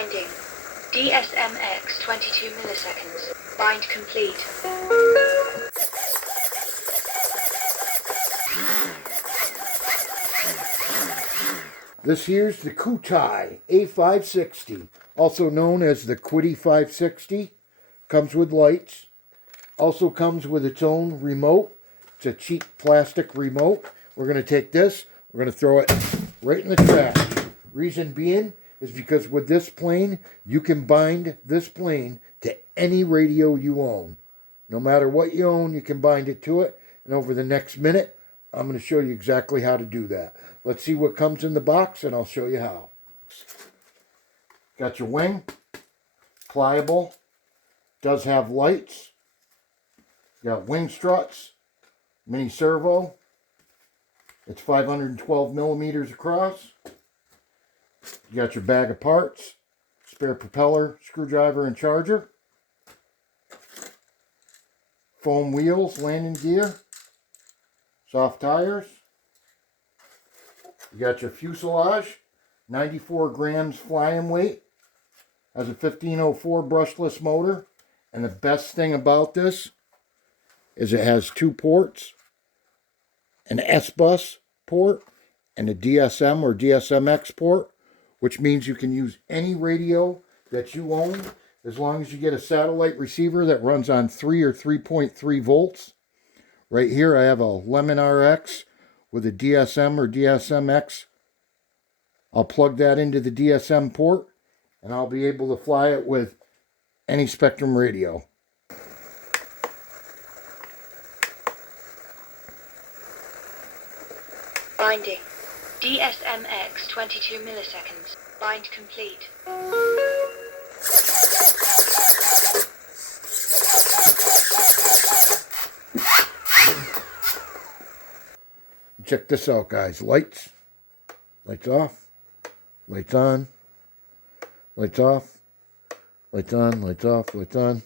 Binding. DSMX 22 milliseconds. Bind complete. This here's the KOOTAI A560, also known as the Qidi 560. Comes with lights. Also comes with its own remote. It's a cheap plastic remote. We're going to take this, we're going to throw it right in the trash. Reason being is because with this plane, you can bind this plane to any radio you own. No matter what you own, you can bind it to it. And over the next minute, I'm going to show you exactly how to do that. Let's see what comes in the box, and I'll show you how. Got your wing, pliable, does have lights. Got wing struts, mini servo. It's 512 millimeters across. You got your bag of parts, spare propeller, screwdriver, and charger. Foam wheels, landing gear, soft tires. You got your fuselage, 94 grams flying weight, has a 1504 brushless motor, and the best thing about this is it has 2 ports, an S-Bus port and a DSM or DSMX port, which means you can use any radio that you own as long as you get a satellite receiver that runs on 3 or 3.3 volts. Right here I have a Lemon RX with a DSM or DSMX. I'll plug that into the DSM port and I'll be able to fly it with any Spektrum radio. Binding. DSMX 22 milliseconds. Bind complete. Check this out, guys. Lights. Lights off. Lights on. Lights off. Lights on. Lights off. Lights on.